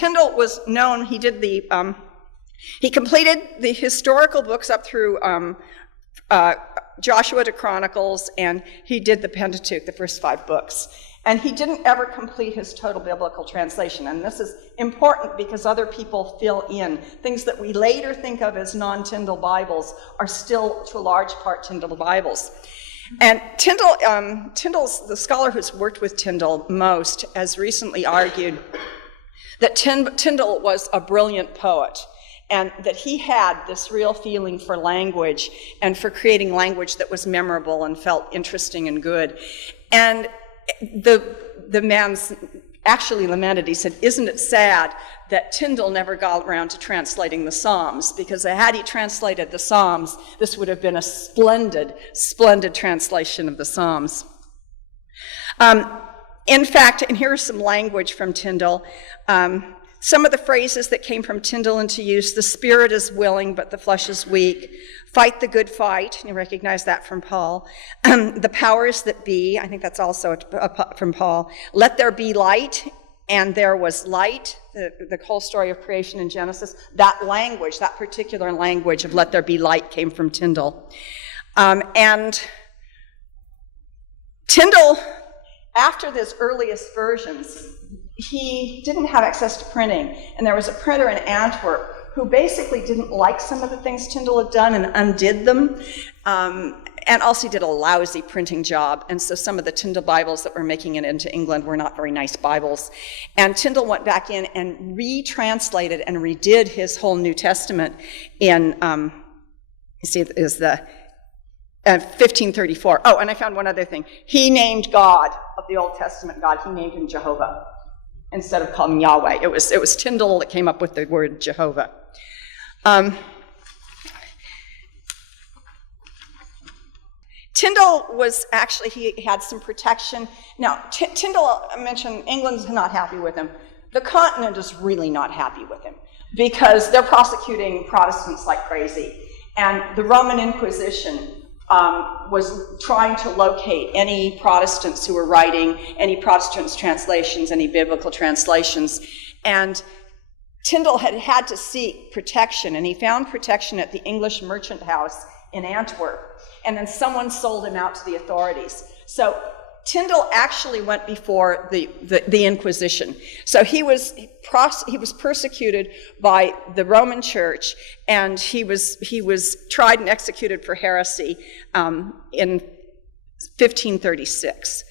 Tyndale was known, he completed the historical books up through Joshua to Chronicles, and he did the Pentateuch, the first 5 books. And he didn't ever complete his total biblical translation. And this is important because other people fill in. Things that we later think of as non-Tyndale Bibles are still, to a large part, Tyndale Bibles. And Tyndale's, the scholar who's worked with Tyndale most, has recently argued that Tyndale was a brilliant poet, and that he had this real feeling for language and for creating language that was memorable and felt interesting and good. And the man's actually lamented. He said, "Isn't it sad that Tyndale never got around to translating the Psalms? Because had he translated the Psalms, this would have been a splendid, splendid translation of the Psalms." In fact, and here's some language from Tyndale. Some of the phrases that came from Tyndale into use: the spirit is willing, but the flesh is weak. Fight the good fight. You recognize that from Paul. The powers that be. I think that's also from Paul. Let there be light, and there was light. The whole story of creation in Genesis. That language, that particular language of let there be light, came from Tyndale. And Tyndale, after his earliest versions, he didn't have access to printing, and there was a printer in Antwerp who basically didn't like some of the things Tyndale had done and undid them, and also did a lousy printing job, and so some of the Tyndale Bibles that were making it into England were not very nice Bibles. And Tyndale went back in and retranslated and redid his whole New Testament in, 1534. Oh, and I found one other thing. He named God, of the Old Testament God, he named him Jehovah, instead of calling him Yahweh. It was Tyndale that came up with the word Jehovah. Tyndale was actually, he had some protection. Now, Tyndale, I mentioned England's not happy with him. The continent is really not happy with him because they're prosecuting Protestants like crazy. And the Roman Inquisition was trying to locate any Protestants who were writing any Protestant translations, any biblical translations. And Tyndale had to seek protection, and he found protection at the English Merchant House in Antwerp. And then someone sold him out to the authorities. So Tyndale actually went before the Inquisition. So he was persecuted by the Roman Church, and he was tried and executed for heresy in 1536.